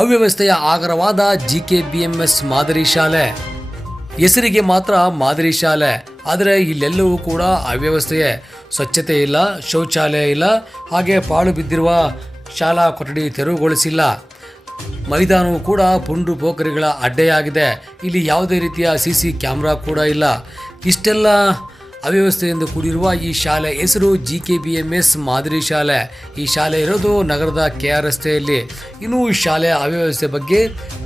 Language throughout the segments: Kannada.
ಅವ್ಯವಸ್ಥೆಯ ಆಗರವಾದ GKBMS ಮಾದರಿ ಶಾಲೆ. ಹೆಸರಿಗೆ ಮಾತ್ರ ಮಾದರಿ ಶಾಲೆ, ಆದರೆ ಇಲ್ಲೆಲ್ಲವೂ ಕೂಡ ಅವ್ಯವಸ್ಥೆಯೇ. ಸ್ವಚ್ಛತೆ ಇಲ್ಲ, ಶೌಚಾಲಯ ಇಲ್ಲ, ಹಾಗೆ ಪಾಳು ಬಿದ್ದಿರುವ ಶಾಲಾ ಕೊಠಡಿ ತೆರವುಗೊಳಿಸಿಲ್ಲ. ಮೈದಾನವೂ ಕೂಡ ಪುಂಡು ಪೋಖರಿಗಳ ಅಡ್ಡೆಯಾಗಿದೆ. ಇಲ್ಲಿ ಯಾವುದೇ ರೀತಿಯ CC ಕ್ಯಾಮ್ರಾ ಕೂಡ ಇಲ್ಲ. ಇಷ್ಟೆಲ್ಲ ಅವ್ಯವಸ್ಥೆಯಿಂದ ಕೂಡಿರುವ ಈ ಶಾಲೆ ಹೆಸರು GKBMS ಮಾದರಿ ಶಾಲೆ. ಈ ಶಾಲೆ ಇರೋದು ನಗರದ KR ರಸ್ತೆಯಲ್ಲಿ. ಇನ್ನು ಈ ಶಾಲೆಯ ಅವ್ಯವಸ್ಥೆ ಬಗ್ಗೆ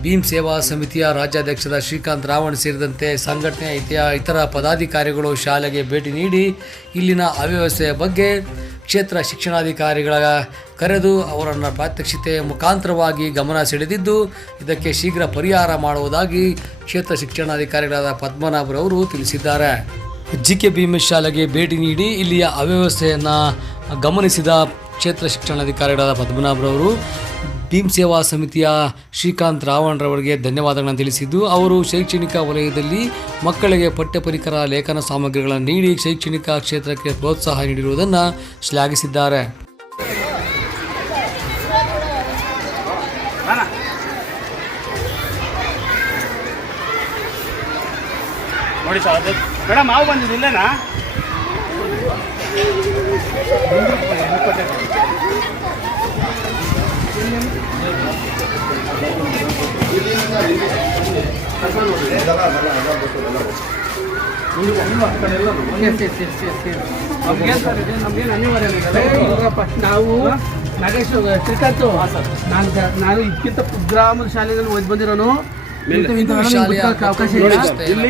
ಭೀಮ್ ಸೇವಾ ಸಮಿತಿಯ ರಾಜ್ಯಾಧ್ಯಕ್ಷರಾದ ಶ್ರೀಕಾಂತ್ ರಾವಣ್ ಸೇರಿದಂತೆ ಸಂಘಟನೆಯ ಇತರ ಪದಾಧಿಕಾರಿಗಳು ಶಾಲೆಗೆ ಭೇಟಿ ನೀಡಿ ಇಲ್ಲಿನ ಅವ್ಯವಸ್ಥೆಯ ಬಗ್ಗೆ ಕ್ಷೇತ್ರ ಶಿಕ್ಷಣಾಧಿಕಾರಿಗಳ ಕರೆದು ಅವರನ್ನು ಪ್ರಾತ್ಯಕ್ಷಿತೆ ಮುಖಾಂತರವಾಗಿ ಗಮನ ಸೆಳೆದಿದ್ದು, ಇದಕ್ಕೆ ಶೀಘ್ರ ಪರಿಹಾರ ಮಾಡುವುದಾಗಿ ಕ್ಷೇತ್ರ ಶಿಕ್ಷಣಾಧಿಕಾರಿಗಳಾದ ಪದ್ಮನಾಭರವರು ತಿಳಿಸಿದ್ದಾರೆ. GKBMS ಶಾಲೆಗೆ ಭೇಟಿ ನೀಡಿ ಇಲ್ಲಿಯ ಅವ್ಯವಸ್ಥೆಯನ್ನು ಗಮನಿಸಿದ ಕ್ಷೇತ್ರ ಶಿಕ್ಷಣಾಧಿಕಾರಿಗಳಾದ ಪದ್ಮನಾಭರವರು ಭೀಮ್ ಸೇವಾ ಸಮಿತಿಯ ಶ್ರೀಕಾಂತ್ ರಾವಣ್ರವರಿಗೆ ಧನ್ಯವಾದಗಳನ್ನು ತಿಳಿಸಿದ್ದು, ಅವರು ಶೈಕ್ಷಣಿಕ ವಲಯದಲ್ಲಿ ಮಕ್ಕಳಿಗೆ ಪಠ್ಯ ಪರಿಕರ, ಲೇಖನ ಸಾಮಗ್ರಿಗಳನ್ನು ನೀಡಿ ಶೈಕ್ಷಣಿಕ ಕ್ಷೇತ್ರಕ್ಕೆ ಪ್ರೋತ್ಸಾಹ ನೀಡಿರುವುದನ್ನು ಶ್ಲಾಘಿಸಿದ್ದಾರೆ. ನೋಡಿ ಸರ್, ಅದು ಮೇಡಮ್ ಮಾವು ಬಂದಿದ್ದಿಲ್ಲೇನಾ? ನಮ್ಗೇನು ಅನಿವಾರ್ಯ ನಾವು ನಾಗೇಶ್ ಶ್ರೀಕಾಂತ್, ನಾನು ಇದಕ್ಕಿಂತ ಗ್ರಾಮದ ಶಾಲೆಯಲ್ಲಿ ಓದಿ ಬಂದಿರೋನು. ಅವಕಾಶ ಇಲ್ಲಿ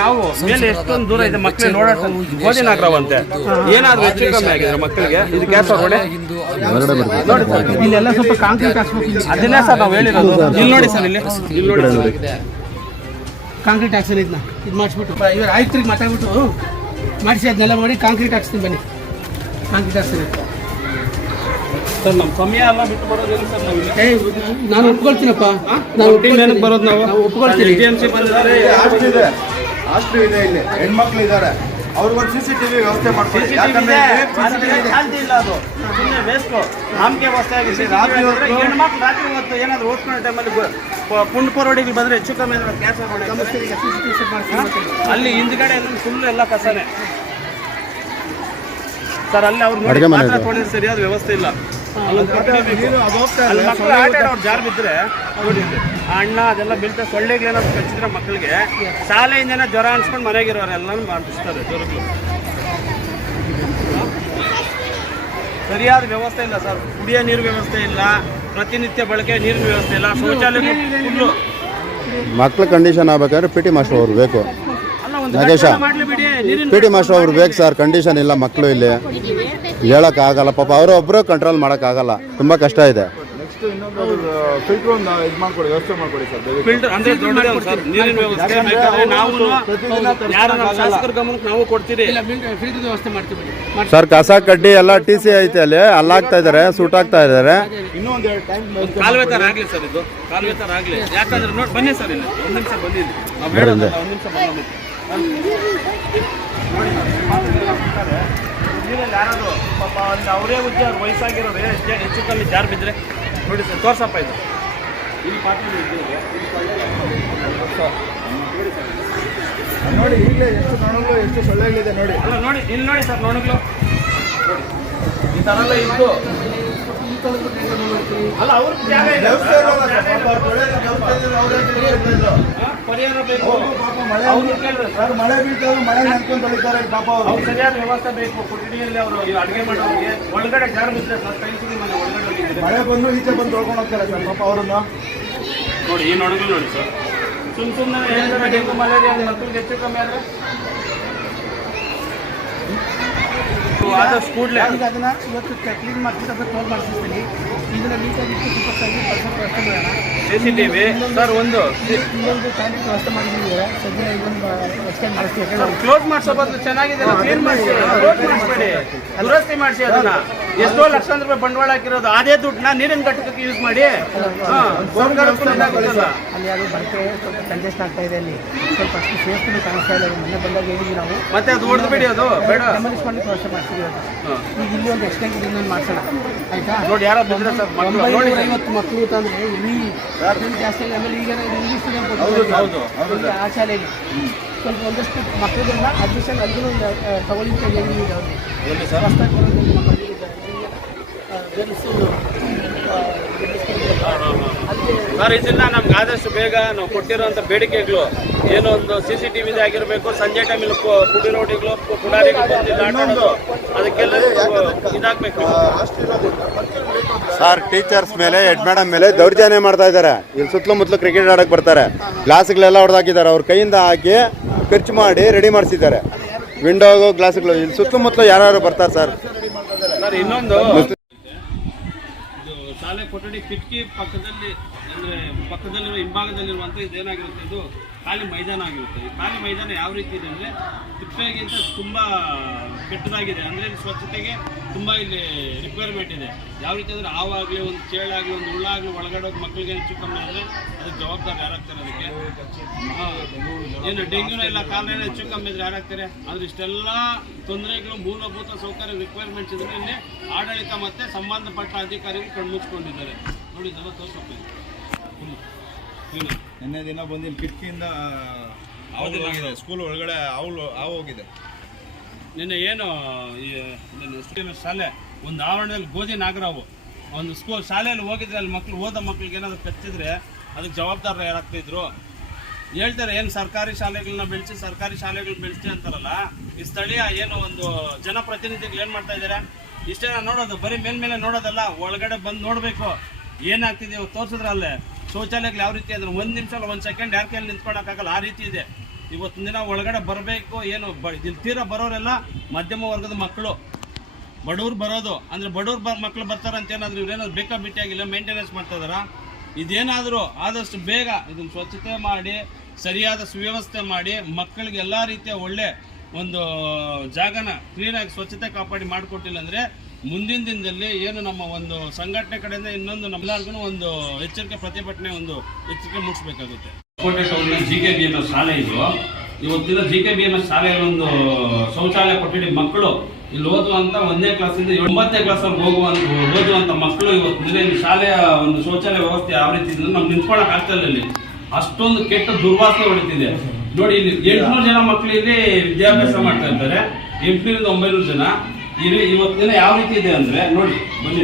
ನಾವು ಮೇಲೆ ಎಷ್ಟೊಂದು ದೂರ ಇದೆ, ಮಕ್ಕಳು ನೋಡೋಣ ಗೋಧಿನಾಗ್ರವಂತೆ ಏನಾದ್ರು ಹೆಚ್ಚು ಕಮ್ಮಿ ಆಗಿದ್ರೆ ಮಕ್ಕಳಿಗೆ ಇದು ಗ್ಯಾಸ್ ನೋಡಿ ಇಲ್ಲೆಲ್ಲ ಸ್ವಲ್ಪ ಕಾಂಕ್ರೀಟ್ ಹಾಕ್ಸ್ಬೇಕು. ಅದನ್ನೇ ಸರ್ ನಾವು ಹೇಳಿರೋದು. ಇಲ್ಲಿ ನೋಡಿ ಸರ್, ಇಲ್ಲಿ ನೋಡಿ ಕಾಂಕ್ರೀಟ್ ಹಾಕ್ಸೋಣ. ಇದನ್ನ ಇದು ಮಾಡಿಸ್ಬಿಟ್ಟು ಇವ್ರು ಆಯುಕ್ತರಿಗೆ ಮಾತಾಡ್ಬಿಟ್ಟು ಮಾಡಿಸಿ ಅದನ್ನೆಲ್ಲ ಮಾಡಿ ಕಾಂಕ್ರೀಟ್ ಹಾಕ್ಸ್ತೀನಿ. ಬನ್ನಿ, ಕಾಂಕ್ರೀಟ್ ಹಾಕ್ಸ್ತೀನಿ ಸರ್. ನಮ್ಮ ಸಮಯ ಎಲ್ಲ ಬಿಟ್ಟು ಬರೋದಿಲ್ಲ ಸರ್. ನಾನು ಒಪ್ಕೊಳ್ತೀನಪ್ಪ, ನಾನು ಬರೋದು ನಾವು ಒಪ್ಕೊಳ್ತೀನಿ. ಹಾಸ್ಟೆಲ್ ಇದೆ, ಇಲ್ಲಿ ಹೆಣ್ಮಕ್ಳು ಇದ್ದಾರೆ, ಅವ್ರಿಗೊಂದು CCTV ವ್ಯವಸ್ಥೆ ಮಾಡ್ತೀವಿ. ಯಾಕಂದ್ರೆ ಇಲ್ಲ, ಅದು ಸುಮ್ಮನೆ ವೇಸ್ಟ್. ನಮ್ಗೆ ವ್ಯವಸ್ಥೆ ಆಗಿದೆ. ಹೆಣ್ಮಕ್ಳು ರಾತ್ರಿ ಹೊತ್ತು ಏನಾದ್ರು ಓದ್ಕೊಳ್ಳೋ ಟೈಮಲ್ಲಿ ಪುಂಡ್ ಪರೋಡಿಗೆ ಬಂದ್ರೆ ಹೆಚ್ಚು ಕಮ್ಮಿ ಗ್ಯಾಸ್ ಅಲ್ಲಿ ಹಿಂದ್ಗಡೆ ಫುಲ್ ಎಲ್ಲ ಕಸನೇ ಸರ್. ಅಲ್ಲಿ ಅವ್ರು ಮಾತ್ರ ತೊಳೆದ್ರೆ ಸರಿಯಾದ ವ್ಯವಸ್ಥೆ ಇಲ್ಲ. ಮಕ್ಕಳು ಆಟ ಆಡೋರು ಜಾರ್ ಬಿದ್ದರೆ ನೋಡಿ, ಅಣ್ಣ ಅದೆಲ್ಲ ಬೀಳ್ತಾರೆ. ಸೊಳ್ಳೆಗೆ ಏನಾದ್ರು ಕಚ್ಚಿದ್ರೆ ಮಕ್ಕಳಿಗೆ ಶಾಲೆಯಿಂದನೇ ಜ್ವರ ಅನ್ಸ್ಕೊಂಡು ಮನೆಗಿರೋರು ಎಲ್ಲನೂ ಮಾಡಿಸ್ತಾರೆ ಜ್ವರಗಳು. ಸರಿಯಾದ ವ್ಯವಸ್ಥೆ ಇಲ್ಲ ಸರ್. ಕುಡಿಯೋ ನೀರು ವ್ಯವಸ್ಥೆ ಇಲ್ಲ, ಪ್ರತಿನಿತ್ಯ ಬಳಕೆ ನೀರಿನ ವ್ಯವಸ್ಥೆ ಇಲ್ಲ, ಶೌಚಾಲಯ ಫುಲ್ಲು. ಮಕ್ಳ ಕಂಡೀಷನ್ ಆಗ್ಬೇಕಾದ್ರೆ PT ಮಾಸ್ಟರ್ ಅವ್ರು ಬೇಕು. ನಾಗೇಶ, PT ಮಾಸ್ಟರ್ ಅವ್ರು ಬೇಕು ಸರ್. ಕಂಡೀಷನ್ ಇಲ್ಲ ಮಕ್ಕಳು ಇಲ್ಲಿ ಹೇಳೋಕ್ಕಾಗಲ್ಲ. ಪಾಪ ಅವರು ಒಬ್ಬರು ಕಂಟ್ರೋಲ್ ಮಾಡೋಕ್ಕಾಗಲ್ಲ, ತುಂಬ ಕಷ್ಟ ಇದೆ. ಫಿಲ್ಟರ್ ಅಂದ್ರೆ ದೊಡ್ಡದೇ ಸರ್, ನೀರಿನ ವ್ಯವಸ್ಥೆ ಬೇಕಾದ್ರೆ ನಾವು ಶಾಸಕರ ಗಮನಕ್ಕೆ ನಾವು ಕೊಡ್ತೀರಿ. ಫಿಲ್ಟರ್ ವ್ಯವಸ್ಥೆ ಮಾಡ್ತೀವಿ ಸರ್. ಕಸ ಕಡ್ಡಿ ಎಲ್ಲ TC ಐತೆ, ಅಲ್ಲಿ ಅಲ್ಲಾಗ್ತಾ ಇದ್ದಾರೆ, ಸೂಟಾಗ್ತಾ ಇದ್ದಾರೆ. ಕಾಲುವೆ ತರ ಆಗ್ಲಿ ಸರ್, ಇದು ಕಾಲುವೆ ತರ ಆಗ್ಲಿ. ಯಾಕಂದ್ರೆ ನೋಡಿ, ಬನ್ನಿ ಸರ್, ಇಲ್ಲಿ ಒಂದು ನಿಮಿಷ ಬನ್ನಿ, ಒಂದು ನಿಮಿಷ ಬನ್ನಿ. ಯಾರಾದ್ರು ಪಾಪ ಅಲ್ಲಿ ಅವರೇ ಉದ್ಯೋಗ ವಯಸ್ಸಾಗಿರೋರು ಹೆಚ್ಚು ಕಮ್ಮಿ ಜಾರ್ ಬಿದ್ದರೆ ನೋಡಿ ಸರ್, ತೋರ್ಸಪ್ಪ ಇದು ಇಲ್ಲಿ ಪಾತ್ರ ನೋಡಿ. ಈಗಲೇ ಎಷ್ಟು ನೊಣಗಳು, ಎಷ್ಟು ಸೊಳ್ಳೆಗಳಿದೆ ನೋಡಿ. ಅಲ್ಲ ನೋಡಿ, ಇಲ್ಲಿ ನೋಡಿ ಸರ್, ನೊಣಗಳು ನೋಡಿ ಈ ಥರ ಎಲ್ಲ ಇತ್ತು. ಅಲ್ಲ ಅವ್ರ ಜಾಗ ಇದೆ, ಪರಿಹಾರ ಬೇಕು. ಮಳೆ ಬೀಳ್ತಾರೆ, ಮಳೆ ನೆನ್ಕೊಂಡು ತೊಳಿತಾರೆ ಪಾಪ ಅವರು. ಅವ್ರು ಸರಿಯಾದ ವ್ಯವಸ್ಥೆ ಬೇಕು. ಕೊಠಡಿಯಲ್ಲಿ ಅವರು ಅಡುಗೆ ಮಾಡೋರಿಗೆ ಒಳಗಡೆ ಜಾರು ಬಿದ್ದರೆ ಸರ್, ಕೈಸಿಗೆ ಮನೆ ಒಳಗಡೆ ಮಳೆ ಬಂದು ಈಚೆ ಬಂದು ತೊಳ್ಕೊಂಡು ಹೋಗ್ತಾರೆ ಸರ್ ಪಾಪ ಅವರನ್ನು. ನೋಡಿ ಈ ನೊಣಗಳು ನೋಡಿ ಸರ್, ಸುಮ್ಮನೆ ಡೆಂಗು ಮಲೇರಿಯಾ ಮಕ್ಕಳಿಗೆ ಹೆಚ್ಚು ಕಮ್ಮಿ ಆದರೆ ಆದಷ್ಟು ಕೂಡಲೇ ಅದನ್ನ ಇವತ್ತು ಕ್ಲೀನ್ ಮಾಡ್ತೀನಿ, ಅದನ್ನ ಕ್ಲೋಸ್ ಮಾಡಿಸ್ತೀನಿ. ಇದನ್ನ ನೀಟಾಗಿ CCTV ಸರ್ ಒಂದು ವ್ಯವಸ್ಥೆ ಮಾಡಿದ್ದೀವಿ. ಸದ್ಯ ಇದೊಂದು ಎಕ್ಸ್ಟೆಂಡ್ ಮಾಡಿಸ್ತೀವಿ. ಕ್ಲೋಸ್ ಮಾಡಿಸೋ ಬದಲು ಚೆನ್ನಾಗಿದೆ, ಕ್ಲೀನ್ ಮಾಡಿಸಿ, ದುರಸ್ತಿ ಮಾಡಿಸಿ ಅದನ್ನ. ಎಷ್ಟೋ ಲಕ್ಷಾಂತರ ರೂಪಾಯಿ ಬಂಡವಾಳ ಹಾಕಿರೋದು ಅದೇ ದುಡ್ಡನ್ನ ನೀರಿನ ಘಟಕಕ್ಕೆ ಯೂಸ್ ಮಾಡಿ ಅಲ್ಲಿ ಅದು ಬಳಕೆ ಸ್ವಲ್ಪ ಕಂಜೆಸ್ಟ್ ಆಗ್ತಾ ಇದೆ. ಅಲ್ಲಿ ಸ್ವಲ್ಪ ಅಷ್ಟು ಸೇಫ್ಟಿ ಕಾಣಿಸ್ತಾ ಇಲ್ಲ. ಮೊನ್ನೆ ಬಂದಾಗ ಹೇಳಿದ್ವಿ ನಾವು, ಮತ್ತೆ ಅದು ಹೊಡೆದು ಬಿಡಿ, ಅದು ಬೇಡ ಡೆಮಾಲಿಷ್ ಮಾಡ್ಲಿಕ್ಕೆ ವ್ಯವಸ್ಥೆ ಮಾಡ್ತೀವಿ. ಈಗ ಇಲ್ಲಿ ಒಂದು ಎಕ್ಸ್ಟ್ರಾ ಇನ್ನೊಂದು ಮಾಡ್ಸೋಣ ಆಯ್ತಾ. ನೋಡಿ ಯಾರೋ ಬಿಸ್ನೆಸ್ 950 ಮಕ್ಕಳು ತಂದ್ರೆ ಇಲ್ಲಿ ಜಾಸ್ತಿ ಆಗಿದೆ. ಆಮೇಲೆ ಈಗ ಇಂಗ್ಲೀಷ್ ಮೀಡಿಯಂ ಆ ಶಾಲೆಗೆ ಸ್ವಲ್ಪ ಒಂದಷ್ಟು ಮಕ್ಕಳನ್ನ ಅಡ್ಮಿಷನ್ ಅಲ್ಲಿಗೂ ತಗೊಳ್ಳಿಕ್ಕೆ ಹೇಳಿದ್ದೀವಿ. ಹೊಸದಾಗಿ ಬರೋದು ನಮ್ಮ ಸರ್, ಇದನ್ನ ನಮ್ಗೆ ಆದಷ್ಟು ಬೇಗ ನಾವು ಕೊಟ್ಟಿರೋಂಥ ಬೇಡಿಕೆಗಳು ಏನೋ ಒಂದು CCTV ಆಗಿರಬೇಕು. ಸಂಜೆ ಟೈಮಲ್ಲಿ ಪುಡಿ ರೋಡಿಗಳು ಪುಡಾರಿಗಳು ಬಂದಿಲ್ಲ ಆಟಾಡೋದು, ಅದಕ್ಕೆಲ್ಲ ಇದಾಗಬೇಕು. ಸರ್, ಟೀಚರ್ಸ್ ಮೇಲೆ ಹೆಡ್ ಮೇಡಮ್ ಮೇಲೆ ದೌರ್ಜನ್ಯ ಮಾಡ್ತಾ ಇದ್ದಾರೆ. ಇಲ್ಲಿ ಸುತ್ತಲೂ ಮುತ್ತಲು ಕ್ರಿಕೆಟ್ ಆಡಕ್ಕೆ ಬರ್ತಾರೆ, ಗ್ಲಾಸ್ಗಳೆಲ್ಲ ಹೊಡೆದಾಕಿದ್ದಾರೆ. ಅವ್ರ ಕೈಯಿಂದ ಹಾಕಿ ಖರ್ಚು ಮಾಡಿ ರೆಡಿ ಮಾಡಿಸಿದ್ದಾರೆ. ವಿಂಡೋ ಗ್ಲಾಸ್ಗಳು ಇಲ್ಲಿ ಸುತ್ತಮುತ್ತಲು ಯಾರು ಬರ್ತಾರೆ ಸರ್. ಇನ್ನೊಂದು ಶಾಲೆ ಕೊಠಡಿ ಕಿಟಕಿ ಪಕ್ಕದಲ್ಲಿ ಅಂದರೆ ಪಕ್ಕದಲ್ಲಿರುವ ಹಿಂಭಾಗದಲ್ಲಿರುವಂಥ ಇದೇನಾಗಿರುತ್ತೆ, ಇದು ಖಾಲಿ ಮೈದಾನ ಆಗಿರುತ್ತೆ. ಈ ಖಾಲಿ ಮೈದಾನ ಯಾವ ರೀತಿ ಇದೆ ಅಂದರೆ ತಿಪ್ಪೆಗಿಂತ ತುಂಬ ಕೆಟ್ಟದಾಗಿದೆ. ಅಂದರೆ ಇಲ್ಲಿ ಸ್ವಚ್ಛತೆಗೆ ತುಂಬ ಇಲ್ಲಿ ರಿಕ್ವೈರ್ಮೆಂಟ್ ಇದೆ. ಯಾವ ರೀತಿ ಅಂದರೆ ಹಾವಾಗಲಿ, ಒಂದು ಚೇಳಾಗಲಿ, ಒಂದು ಹುಳ್ಳಾಗಲಿ ಒಳಗಡೆ ಹೋಗಿ ಮಕ್ಕಳಿಗೆ ಹೆಚ್ಚು ಕಮ್ಮಿ ಆದರೆ ಅದಕ್ಕೆ ಜವಾಬ್ದಾರಿ ಯಾರಾಗ್ತಾರೆ? ಅದಕ್ಕೆ ಏನು ಡೆಂಗ್ಯೂನ ಇಲ್ಲ, ಕಾಲರ ಹೆಚ್ಚು ಕಮ್ಮಿ ಇದ್ರೆ ಯಾರಾಗ್ತಾರೆ? ಆದರೆ ಇಷ್ಟೆಲ್ಲ ತೊಂದರೆಗಳು, ಮೂಲಭೂತ ಸೌಕರ್ಯ ರಿಕ್ವೈರ್ಮೆಂಟ್ಸ್ ಇದ್ರೆ ಇಲ್ಲಿ ಆಡಳಿತ ಮತ್ತು ಸಂಬಂಧಪಟ್ಟ ಅಧಿಕಾರಿಗಳು ಕಣ್ಮುಚ್ಕೊಂಡಿದ್ದಾರೆ. ನೋಡಿ, ಇದೆಲ್ಲ ತೋರಿಸ್ಬೇಕು. ನಿನ್ನೆ ದಿನ ಬಂದು ಇಲ್ಲಿ ಕಿಟಕಿಯಿಂದ ಹೋಗಿದೆ, ಸ್ಕೂಲ್ ಒಳಗಡೆ ಹಾವು ಹೋಗಿದೆ. ನಿನ್ನೆ ಏನು ಶಾಲೆ ಒಂದು ಆವರಣದಲ್ಲಿ ಗೋಧಿ ನಾಗರಾವು ಒಂದು ಶಾಲೆಯಲ್ಲಿ ಹೋಗಿದ್ರೆ ಅಲ್ಲಿ ಮಕ್ಕಳು ಓದೋ ಮಕ್ಳಿಗೆ ಏನಾದ್ರು ಕಚ್ಚಿದ್ರೆ ಅದಕ್ಕೆ ಜವಾಬ್ದಾರ ಯಾರಾಗ್ತಿದ್ರು? ಹೇಳ್ತಾರೆ ಏನು ಸರ್ಕಾರಿ ಶಾಲೆಗಳನ್ನ ಬೆಳೆಸಿ ಅಂತಾರಲ್ಲ. ಈ ಸ್ಥಳೀಯ ಏನು ಒಂದು ಜನಪ್ರತಿನಿಧಿಗಳು ಏನು ಮಾಡ್ತಾ ಇದ್ದಾರೆ? ಇಷ್ಟೇನ ನೋಡೋದು, ಬರೀ ಮೇಲ್ಮೇಲೆ ನೋಡೋದಲ್ಲ, ಒಳಗಡೆ ಬಂದು ನೋಡಬೇಕು ಏನಾಗ್ತಿದೆ. ತೋರಿಸಿದ್ರೆ ಅಲ್ಲೇ ಶೌಚಾಲಯಗಳು ಯಾವ ರೀತಿ ಅಂದ್ರೆ 1 ನಿಮಿಷ ಅಲ್ಲ 1 ಸೆಕೆಂಡ್ ಯಾರ ಕೈಯಲ್ಲಿ ನಿಂತ್ಕೊಳಕ್ಕಾಗಲ್ಲ, ಆ ರೀತಿ ಇದೆ. ಇವತ್ತಿನ ದಿನ ಒಳಗಡೆ ಬರಬೇಕು. ಏನು ಇಲ್ಲಿ ತೀರಾ ಬರೋರೆಲ್ಲ ಮಧ್ಯಮ ವರ್ಗದ ಮಕ್ಕಳು, ಬಡವ್ರು ಬರೋದು. ಅಂದರೆ ಬಡವ್ರು ಮಕ್ಕಳು ಬರ್ತಾರೆ ಅಂತ ಏನಾದರೂ ಇವ್ರೇನಾದ್ರು ಬೇಕಾಬಿಟ್ಟಿಯಾಗಿಲ್ಲ ಮೇಂಟೆನೆನ್ಸ್ ಮಾಡ್ತಾ ಇದಾರ? ಇದೇನಾದರೂ ಆದಷ್ಟು ಬೇಗ ಇದನ್ನು ಸ್ವಚ್ಛತೆ ಮಾಡಿ, ಸರಿಯಾದ ಸುವ್ಯವಸ್ಥೆ ಮಾಡಿ, ಮಕ್ಕಳಿಗೆ ಎಲ್ಲ ರೀತಿಯ ಒಳ್ಳೆ ಒಂದು ಜಾಗನ ಕ್ಲೀನಾಗಿ ಸ್ವಚ್ಛತೆ ಕಾಪಾಡಿ ಮಾಡಿಕೊಟ್ಟಿಲ್ಲ ಅಂದರೆ ಮುಂದಿನ ದಿನದಲ್ಲಿ ಏನು ನಮ್ಮ ಒಂದು ಸಂಘಟನೆ ಕಡೆಯಿಂದ ಇನ್ನೊಂದು ನಮ್ಮೆಲ್ಲರಿಗೂ ಒಂದು ಎಚ್ಚರಿಕೆ ಪ್ರತಿಭಟನೆ, ಒಂದು ಎಚ್ಚರಿಕೆ ಮೂಡಿಸಬೇಕಾಗುತ್ತೆ. ಕೋಟೆ ಟೌನ್ನ GKBMS ಶಾಲೆ ಇದು. ಇವತ್ತಿನ GKBMS ಶಾಲೆಯಲ್ಲಿ ಒಂದು ಶೌಚಾಲಯ ಕೊಠಡಿ ಮಕ್ಕಳು ಇಲ್ಲಿ ಓದುವಂಥ 1ನೇ ಕ್ಲಾಸಿಂದ 9ನೇ ಕ್ಲಾಸಲ್ಲಿ ಓದುವಂಥ ಮಕ್ಕಳು ಇವತ್ತು ಇಲ್ಲಿ ಶಾಲೆಯ ಒಂದು ಶೌಚಾಲಯ ವ್ಯವಸ್ಥೆ ಯಾವ ರೀತಿ ಇದ್ರೆ ನಮ್ಗೆ ನಿಂತ್ಕೊಳಕ್ ಆಗ್ತಾ ಇಲ್ಲ. ಇಲ್ಲಿ ಅಷ್ಟೊಂದು ಕೆಟ್ಟ ದುರ್ವಾಸನೆ ಹೊಡಿತಿದೆ. ನೋಡಿ, ಇಲ್ಲಿ 800 ಜನ ಮಕ್ಕಳು ಇಲ್ಲಿ ವಿದ್ಯಾಭ್ಯಾಸ ಮಾಡ್ತಾ ಇರ್ತಾರೆ, 800 ರಿಂದ 900 ಜನ. ಇವತ್ತು ದಿನ ಯಾವ ರೀತಿ ಇದೆ ಅಂದ್ರೆ ನೋಡಿ, ಬನ್ನಿ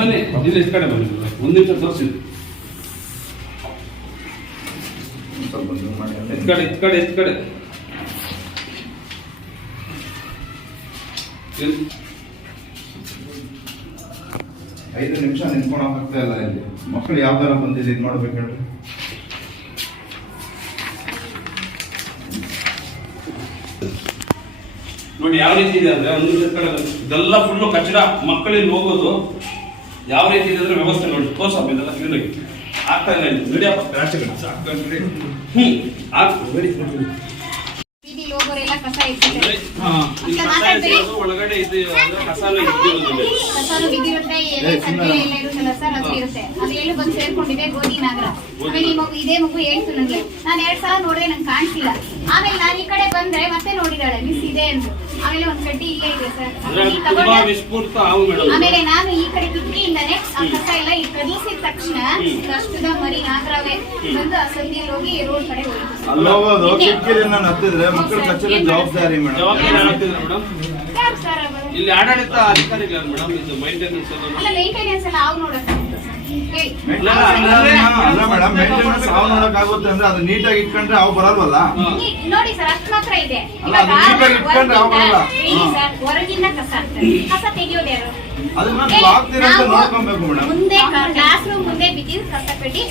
ಬನ್ನಿ ಇಲ್ಲಿ ಇಸ್ ಕಡೆ ಬನ್ನಿ, 1 ನಿಮಿಷ ತೋರಿಸಿದ್ವಿ. ಇತ್ ಕಡೆ 5 ನಿಮಿಷ ನಿಂತ್ಕೊಳಕ್ ಆಗ್ತಾ ಇಲ್ಲ. ಇಲ್ಲಿ ಮಕ್ಕಳು ಯಾವ ತರ ಬಂದಿದೆ ಇದು ಮಾಡ್ಬೇಕು ಹೇಳ್ರಿ. ನೋಡಿ ಯಾವ ರೀತಿ ಇದೆ ಅಂದ್ರೆ, ಇದೆಲ್ಲ ಫುಲ್ಲು ಕಚಡ. ಮಕ್ಕಳಿಂದ ಹೋಗೋದು ಯಾವ ರೀತಿ ಇದೆ ಅಂದ್ರೆ ವ್ಯವಸ್ಥೆ ನೋಡಿ, ತೋರ್ಸಪ್ಪ. ಇದೆಲ್ಲ ಕ್ಲೀನಾಗಿ ಆಗ್ತಾ ಇಲ್ಲ. ನಡಿಯಪ್ಪ ಒಳಗಡೆ ಇದು ಕಸಾಲ ಕಸಾಲು ಬಿದ್ದಿರುತ್ತೆ, ಎಲೆ ಸಕ್ಕರೆ ಎಲ್ಲ ಇರುತ್ತಲ್ಲ ಸರ್, ಅದು ಇರುತ್ತೆ. ಅದು ಎಲ್ಲಿ ಬಂದು ಸೇರ್ಕೊಂಡಿದೆ ಗೋಧಿ ನಾಗರ. ಆಮೇಲೆ ಈ ಮಗು ಇದೇ ಮಗು ಹೇಳ್ತು ನನಗೆ, ನಾನು 2 ಸಲ ನೋಡಿದ್ರೆ ನಂಗೆ ಕಾಣಿಸಿಲ್ಲ. ಆಮೇಲೆ ನಾನು ಈ ಕಡೆ ಬಂದ್ರೆ ಮತ್ತೆ ನೋಡಿದಾಳೆ ಮಿಸ್ ಇದೆ ಅಂತ. ಆಮೇಲೆ ಒಂದ್ ಕಡ್ಡಿ ಇಲ್ಲೇ ಇದೆ ಸರ್. ಆಮೇಲೆ ನಾನು ಈ ಕಡೆ ಕಿಟಕಿಯಿಂದಾನೆ ಆ ಕಸ ಎಲ್ಲ ಈ ಕದಿಸಿದ ತಕ್ಷಣ ಕಷ್ಟದ ಮರಿ ನಾಗರವೇ ಬಂದು ಆ ಸಂದಿಯಲ್ಲಿ ಹೋಗಿ ರೋಡ್ ಕಡೆ ಹೋಯ್ತು. ಮಕ್ಕಳು ಕಚ್ಚಲು ಜವಾಬ್ದಾರಿ ಇಲ್ಲಿ ಆಡಳಿತ ಅಧಿಕಾರಿಗಳು ಮೇಡಮ್, ಇದು ಮೇಂಟೆನೆನ್ಸ್ ಅಲ್ಲ, ಮೇಂಟೆನೆನ್ಸ್ ಎಲ್ಲ ಅವ್ರು ನೋಡಕ್ಕೆ ಮೇಡಮ್. ಮೇಂಟೆನೆನ್ಸ್ ಹಾವು ನೋಡಕ್ ಆಗುತ್ತೆ ಅಂದ್ರೆ ಅದು ನೀಟಾಗಿ ಇಟ್ಕೊಂಡ್ರೆ ಅವು ಬರಲ್ವಲ್ಲ. ನೋಡಿ ಸರ್, ಅಷ್ಟು ಮಾತ್ರ ಇದೆ. ಇಟ್ಕೊಂಡ್ರೆ ಅವು ಬರಲ್ಲ. ಹೊರಗಿಂದ ಕಸ ತೆಗಿಯೋದು ಯಾರು? ಮುಂದೆ ಕ್ಲಾಸ್ ರೂಮ್ ಮುಂದೆ ಬಿದ್ದಿದ್ದು ಕಸ ಕಟ್ಟಿ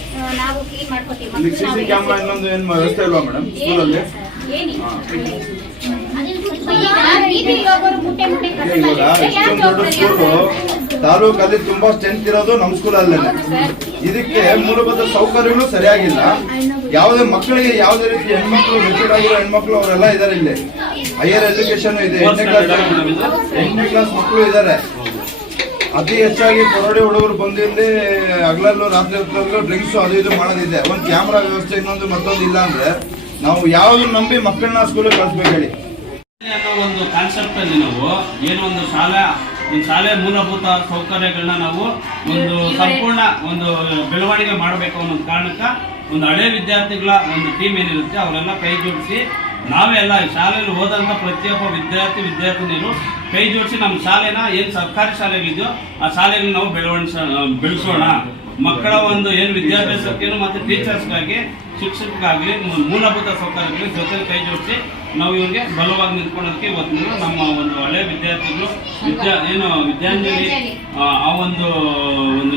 ನಾವು ಕ್ಲೀನ್ ಮಾಡ್ಕೊತೀವಿ. CC ಕ್ಯಾಮೆರಾ ಇನ್ನೊಂದು ಏನು ವ್ಯವಸ್ಥೆ ಇಲ್ವಾ ಮೇಡಮ್ ಸ್ಕೂಲಲ್ಲಿ? ಏನಿಲ್ಲ. ತಾಲೂಕಲ್ಲಿ ತುಂಬಾ ಸ್ಟ್ರೆಂತ್ ಇರೋದು ನಮ್ಮ ಸ್ಕೂಲಲ್ಲೇ. ಇದಕ್ಕೆ ಮೂಲಭೂತ ಸೌಕರ್ಯಗಳು ಸರಿಯಾಗಿಲ್ಲ. ಯಾವುದೇ ಮಕ್ಕಳಿಗೆ ಯಾವುದೇ ರೀತಿ ಹೆಣ್ಮಕ್ಳು ಮೆಚೂರ್ಡ್ ಆಗಿರೋ ಹೆಣ್ಮಕ್ಳು ಅವರೆಲ್ಲ ಇದ್ದಾರೆ ಇಲ್ಲಿ. ಹೈಯರ್ ಎಜುಕೇಶನ್ ಇದೆ, 8ನೇ ಕ್ಲಾಸ್ ಮಕ್ಕಳು ಇದ್ದಾರೆ. ಅತಿ ಹೆಚ್ಚಾಗಿ ಕೊರಡಿ ಹುಡುಗರು ಬಂದು ಇಲ್ಲಿ ಹಗಲಲ್ಲೂ ರಾತ್ರಿ ಹೊತ್ತಲ್ಲೂ ಡ್ರಿಂಕ್ಸ್ ಅದು ಇದು ಮಾಡೋದಿದೆ. ಒಂದು ಕ್ಯಾಮ್ರಾ ವ್ಯವಸ್ಥೆ ಇನ್ನೊಂದು ಮತ್ತೊಂದು ಇಲ್ಲ ಅಂದ್ರೆ ನಾವು ಯಾವ್ದು ನಂಬಿ ಮಕ್ಕಳನ್ನ ಸ್ಕೂಲಿಗೆ ಕಳಿಸ್ಬೇಕು ಹೇಳಿ. ಅನ್ನೋ ಒಂದು ಕಾನ್ಸೆಪ್ಟ್ ಅಲ್ಲಿ ನಾವು ಏನೋ ಒಂದು ಶಾಲೆ ಮೂಲಭೂತ ಸೌಕರ್ಯಗಳನ್ನ ನಾವು ಒಂದು ಸಂಪೂರ್ಣ ಒಂದು ಬೆಳವಣಿಗೆ ಮಾಡಬೇಕು ಅನ್ನೋ ಕಾರಣಕ್ಕೆ ಒಂದು ಹಳೆ ವಿದ್ಯಾರ್ಥಿಗಳ ಒಂದು ಟೀಮ್ ಏನಿರುತ್ತೆ ಅವರೆಲ್ಲ ಕೈ ಜೋಡಿಸಿ ನಾವೆಲ್ಲ ಶಾಲೆಯಲ್ಲಿ ಓದಂತ ಪ್ರತಿಯೊಬ್ಬ ವಿದ್ಯಾರ್ಥಿನಿಯರು ಕೈ ಜೋಡಿಸಿ ನಮ್ಮ ಶಾಲೆನ ಏನು ಸರ್ಕಾರಿ ಶಾಲೆಗಳಿದೆಯೋ ಆ ಶಾಲೆಗಳನ್ನ ನಾವು ಬೆಳೆಸೋಣ. ಮಕ್ಕಳ ಒಂದು ಏನು ವಿದ್ಯಾಭ್ಯಾಸಕ್ಕೇನು ಮತ್ತು ಟೀಚರ್ಸ್ಗಾಗಿ ಶಿಕ್ಷಕರಿಗಾಗಲಿ ಮೂಲಭೂತ ಸೌಕರ್ಯಗಳಿಗೆ ಜೊತೆ ಕೈ ಜೋಡಿಸಿ ನಾವು ಇವ್ರಿಗೆ ಬಲವಾಗಿ ನಿಂತ್ಕೊಳ್ಳೋದಕ್ಕೆ ಇವತ್ತಿನ ನಮ್ಮ ಒಂದು ಹಳೆ ವಿದ್ಯಾರ್ಥಿಗಳು ವಿದ್ಯಾಂಜಲಿ ಆ ಒಂದು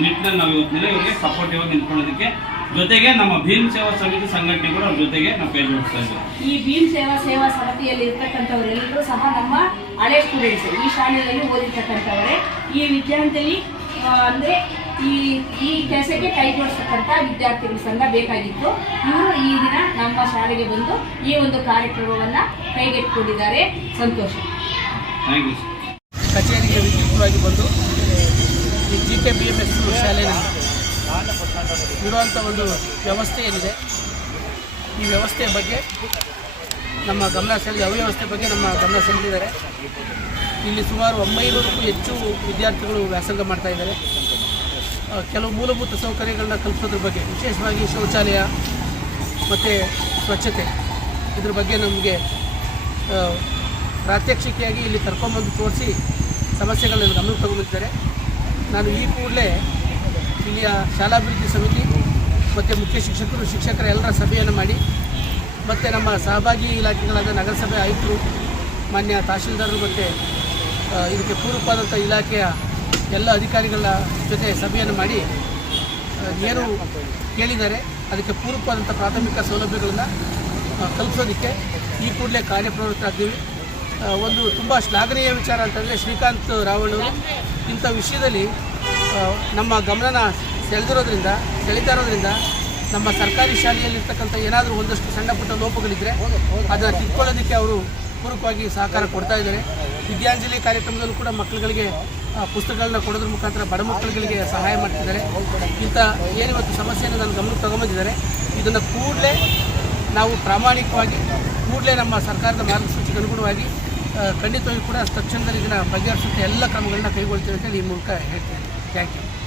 ನಿಟ್ಟಿನಲ್ಲಿ ನಾವು ಇವತ್ತಿನ ಇವ್ರಿಗೆ ಸಪೋರ್ಟಿವ್ ಆಗಿ ನಿಂತ್ಕೊಳ್ಳೋದಕ್ಕೆ ಜೊತೆಗೆ ನಮ್ಮ ಭೀಮ್ ಸೇವಾ ಸಮಿತಿ ಸಂಘಟನೆಗಳು ಅವ್ರ ಜೊತೆಗೆ ನಾವು ಕೈ ಜೋಡಿಸ್ತಾ ಇದ್ದೀವಿ. ಈ ಭೀಮ್ ಸೇವಾ ಸಮಿತಿಯಲ್ಲಿ ಇರ್ತಕ್ಕಂಥವರೆಲ್ಲರೂ ಸಹ ನಮ್ಮ ಹಳೆ ಸ್ಟೂಡೆಂಟ್ಸ್, ಈ ಶಾಲೆಯಲ್ಲಿ ಓದಿರ್ತಕ್ಕಂಥವರೇ. ಈ ವಿದ್ಯಾರ್ಥಿ ಅಂದರೆ ಈ ಕೆಲಸಕ್ಕೆ ಕೈ ಜೋಡಿಸ್ತಕ್ಕಂಥ ವಿದ್ಯಾರ್ಥಿಗಳ ಸಂಘ ಬೇಕಾಗಿತ್ತು. ಇವರು ಈ ದಿನ ನಮ್ಮ ಶಾಲೆಗೆ ಬಂದು ಈ ಒಂದು ಕಾರ್ಯಕ್ರಮವನ್ನು ಕೈಗೆತ್ತಿಕೊಂಡಿದ್ದಾರೆ. ಸಂತೋಷ. Thank you. ಕಚೇರಿಗೆ ವಿದ್ಯುಕ್ತವಾಗಿ ಬಂದು ಈ GKBMS ಶಾಲೆಯಲ್ಲಿ ಇರುವಂಥ ಒಂದು ವ್ಯವಸ್ಥೆ ಏನಿದೆ, ಈ ವ್ಯವಸ್ಥೆಯ ಬಗ್ಗೆ ನಮ್ಮ ಗಮನ ಸೆಳೆದ ಅವ್ಯವಸ್ಥೆ ಬಗ್ಗೆ ನಮ್ಮ ಗಮನ ಸೆಳೆದಿದ್ದಾರೆ. ಇಲ್ಲಿ ಸುಮಾರು 900ಕ್ಕೂ ಹೆಚ್ಚು ವಿದ್ಯಾರ್ಥಿಗಳು ವ್ಯಾಸಂಗ ಮಾಡ್ತಾ ಇದ್ದಾರೆ. ಕೆಲವು ಮೂಲಭೂತ ಸೌಕರ್ಯಗಳನ್ನ ಕಲ್ಪಿಸೋದ್ರ ಬಗ್ಗೆ, ವಿಶೇಷವಾಗಿ ಶೌಚಾಲಯ ಮತ್ತು ಸ್ವಚ್ಛತೆ, ಇದ್ರ ಬಗ್ಗೆ ನಮಗೆ ಪ್ರಾತ್ಯಕ್ಷಿಕೆಯಾಗಿ ಇಲ್ಲಿ ಕರ್ಕೊಂಬಂದು ತೋರಿಸಿ ಸಮಸ್ಯೆಗಳನ್ನು ಗಮನಕ್ಕೆ ತಗೊಂಡಿದ್ದಾರೆ. ನಾನು ಈ ಕೂಡಲೇ ಇಲ್ಲಿಯ ಶಾಲಾಭಿವೃದ್ಧಿ ಸಮಿತಿ ಮತ್ತು ಮುಖ್ಯ ಶಿಕ್ಷಕರ ಎಲ್ಲರ ಸಭೆಯನ್ನು ಮಾಡಿ ಮತ್ತು ನಮ್ಮ ಸಹಭಾಗಿ ಇಲಾಖೆಗಳಾದ ನಗರಸಭೆ ಆಯುಕ್ತರು, ಮಾನ್ಯ ತಹಶೀಲ್ದಾರರು ಮತ್ತು ಇದಕ್ಕೆ ಪೂರಕವಾದಂಥ ಇಲಾಖೆಯ ಎಲ್ಲ ಅಧಿಕಾರಿಗಳ ಜೊತೆ ಸಭೆಯನ್ನು ಮಾಡಿ ಏನು ಕೇಳಿದ್ದಾರೆ ಅದಕ್ಕೆ ಪೂರಕವಾದಂಥ ಪ್ರಾಥಮಿಕ ಸೌಲಭ್ಯಗಳನ್ನು ಕಲ್ಪಿಸೋದಕ್ಕೆ ಈ ಕೂಡಲೇ ಕಾರ್ಯಪ್ರವೃತ್ತರಾಗ್ತೀವಿ. ಒಂದು ತುಂಬ ಶ್ಲಾಘನೀಯ ವಿಚಾರ ಅಂತಂದರೆ ಶ್ರೀಕಾಂತ್ ರಾವಣವರು ಇಂಥ ವಿಷಯದಲ್ಲಿ ನಮ್ಮ ಗಮನನ ಸೆಳೀತಾ ಇರೋದ್ರಿಂದ ನಮ್ಮ ಸರ್ಕಾರಿ ಶಾಲೆಯಲ್ಲಿರ್ತಕ್ಕಂಥ ಏನಾದರೂ ಒಂದಷ್ಟು ಸಣ್ಣ ಪುಟ್ಟ ಲೋಪಗಳಿದ್ದರೆ ಅದನ್ನು ತಿದ್ಕೊಳ್ಳೋದಕ್ಕೆ ಅವರು ಪೂರಕವಾಗಿ ಸಹಕಾರ ಕೊಡ್ತಾ ಇದ್ದಾರೆ. ವಿದ್ಯಾಂಜಲಿ ಕಾರ್ಯಕ್ರಮದಲ್ಲೂ ಕೂಡ ಮಕ್ಕಳುಗಳಿಗೆ ಪುಸ್ತಕಗಳನ್ನ ಕೊಡೋದ್ರ ಮುಖಾಂತರ ಬಡ ಮಕ್ಕಳುಗಳಿಗೆ ಸಹಾಯ ಮಾಡ್ತಿದ್ದಾರೆ. ಇಂಥ ಏನಿವತ್ತು ಸಮಸ್ಯೆಯನ್ನು ನನ್ನ ಗಮನಕ್ಕೆ ತಗೊಂಬಂದಿದ್ದಾರೆ. ಇದನ್ನು ಕೂಡಲೇ ನಾವು ಪ್ರಾಮಾಣಿಕವಾಗಿ ಕೂಡಲೇ ನಮ್ಮ ಸರ್ಕಾರದ ಮಾರ್ಗಸೂಚಿಗೆ ಅನುಗುಣವಾಗಿ ಖಂಡಿತವಾಗಿ ಕೂಡ ತಕ್ಷಣದಲ್ಲಿ ಇದನ್ನು ಬಗೆಹರಿಸುತ್ತೆ ಎಲ್ಲ ಕ್ರಮಗಳನ್ನ ಕೈಗೊಳ್ತೀವಿ ಅಂತೇಳಿ ಈ ಮೂಲಕ ಹೇಳ್ತೀನಿ. Thank you.